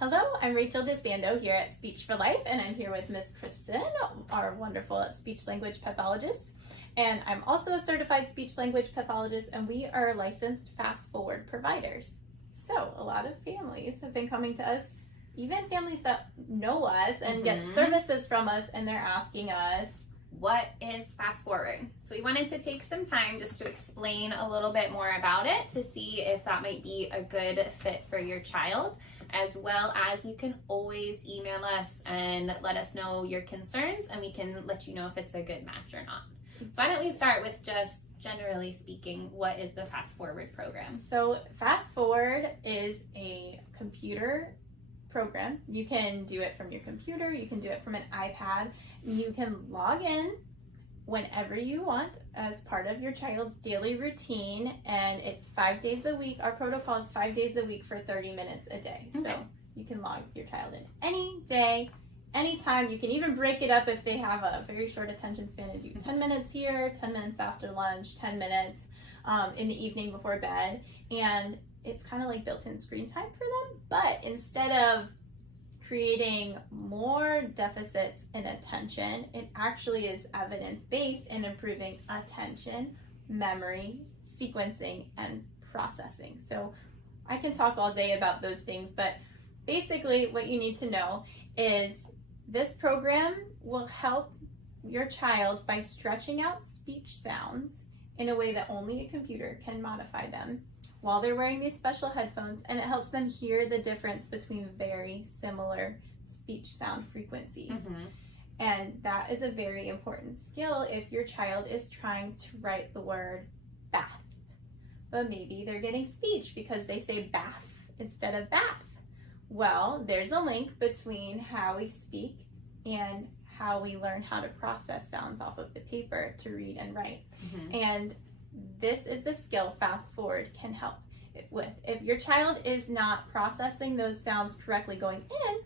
Hello, I'm Rachel DeSando here at Speech for Life, and I'm here with Miss Kristen, our wonderful speech-language pathologist. And I'm also a certified speech-language pathologist, and we are licensed Fast ForWord providers. So a lot of families have been coming to us, even families that know us and get services from us, and they're asking us, what is Fast ForWord? So we wanted to take some time just to explain a little bit more about it to see if that might be a good fit for your child, as well as you can always email us and let us know your concerns, and we can let you know if it's a good match or not. So why don't we start with just generally speaking, what is the Fast ForWord program? So Fast ForWord is a computer program. You can do it from your computer, you can do it from an iPad, you can log in whenever you want as part of your child's daily routine, and it's 5 days a week. Our protocol is 5 days a week for 30 minutes a day. Okay. So you can log your child in any day, anytime. You can even break it up if they have a very short attention span and do 10 minutes here, 10 minutes after lunch, 10 minutes in the evening before bed. And it's kind of like built-in screen time for them, but instead of creating more deficits in attention, it actually is evidence-based in improving attention, memory, sequencing, and processing. So I can talk all day about those things, but basically what you need to know is this program will help your child by stretching out speech sounds in a way that only a computer can modify them while they're wearing these special headphones, and it helps them hear the difference between very similar speech sound frequencies. And that is a very important skill if your child is trying to write the word bath, but maybe they're getting speech because they say bath instead of bath. Well, there's a link between how we speak and how we learn how to process sounds off of the paper to read and write. And this is the skill Fast ForWord can help with. If your child is not processing those sounds correctly going in,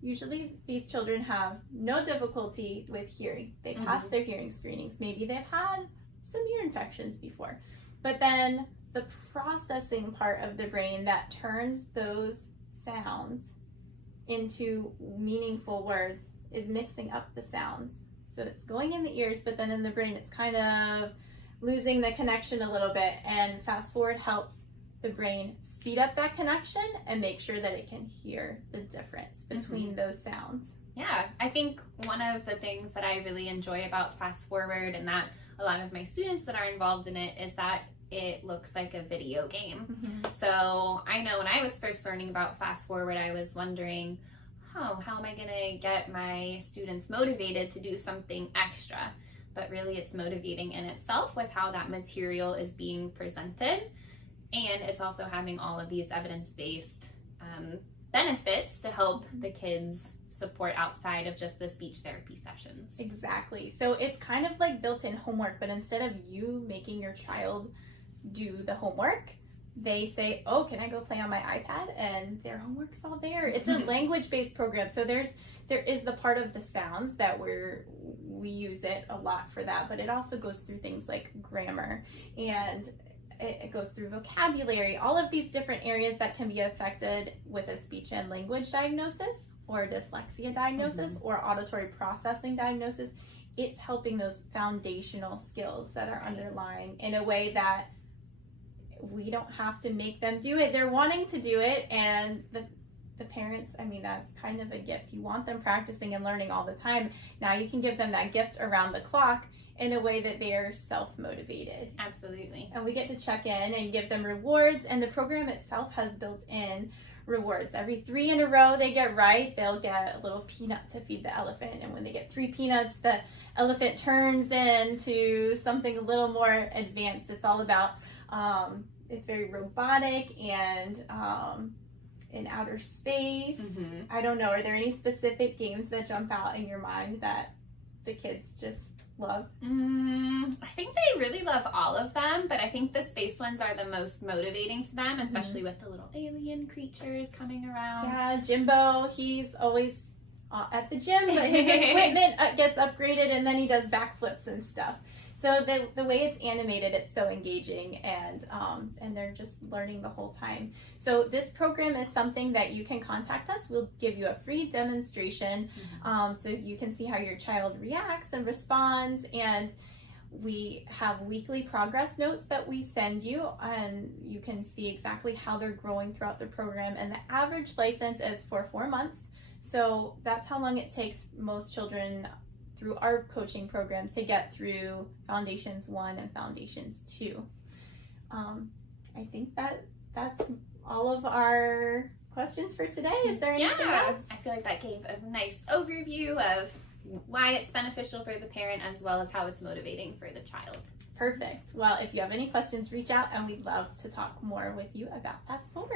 usually these children have no difficulty with hearing. They pass their hearing screenings. Maybe they've had some ear infections before. But then the processing part of the brain that turns those sounds into meaningful words is mixing up the sounds. So it's going in the ears, but then in the brain it's kind of losing the connection a little bit, and Fast ForWord helps the brain speed up that connection and make sure that it can hear the difference between those sounds. Yeah, I think one of the things that I really enjoy about Fast ForWord, and that a lot of my students that are involved in it, is that it looks like a video game. So I know when I was first learning about Fast ForWord, I was wondering, how am I gonna get my students motivated to do something extra? But really it's motivating in itself with how that material is being presented. And it's also having all of these evidence-based benefits to help the kids support outside of just the speech therapy sessions. Exactly. So it's kind of like built-in homework, but instead of you making your child do the homework, they say, oh, can I go play on my iPad? And their homework's all there. It's a language-based program. So there is the part of the sounds that we use it a lot for that, but it also goes through things like grammar, and it goes through vocabulary, all of these different areas that can be affected with a speech and language diagnosis or dyslexia diagnosis or auditory processing diagnosis. It's helping those foundational skills that are underlying in a way that we don't have to make them do it. They're wanting to do it, and the parents, I mean, that's kind of a gift. You want them practicing and learning all the time. Now you can give them that gift around the clock in a way that they are self-motivated. Absolutely. And we get to check in and give them rewards, and the program itself has built-in rewards. Every 3 in a row they get right, they'll get a little peanut to feed the elephant, and when they get 3 peanuts, the elephant turns into something a little more advanced. It's all about, it's very robotic and in outer space. I don't know, are there any specific games that jump out in your mind that the kids just love? I think they really love all of them, but I think the space ones are the most motivating to them, especially with the little alien creatures coming around. Yeah, Jimbo, he's always at the gym, but his equipment gets upgraded, and then he does backflips and stuff. So the way it's animated, it's so engaging, and they're just learning the whole time. So this program is something that you can contact us. We'll give you a free demonstration, so you can see how your child reacts and responds. And we have weekly progress notes that we send you, and you can see exactly how they're growing throughout the program. And the average license is for 4 months. So that's how long it takes most children through our coaching program to get through Foundations 1 and Foundations 2. I think that's all of our questions for today. Is there anything else? I feel like that gave a nice overview of why it's beneficial for the parent as well as how it's motivating for the child. Perfect. Well, if you have any questions, reach out, and we'd love to talk more with you about FastForWord.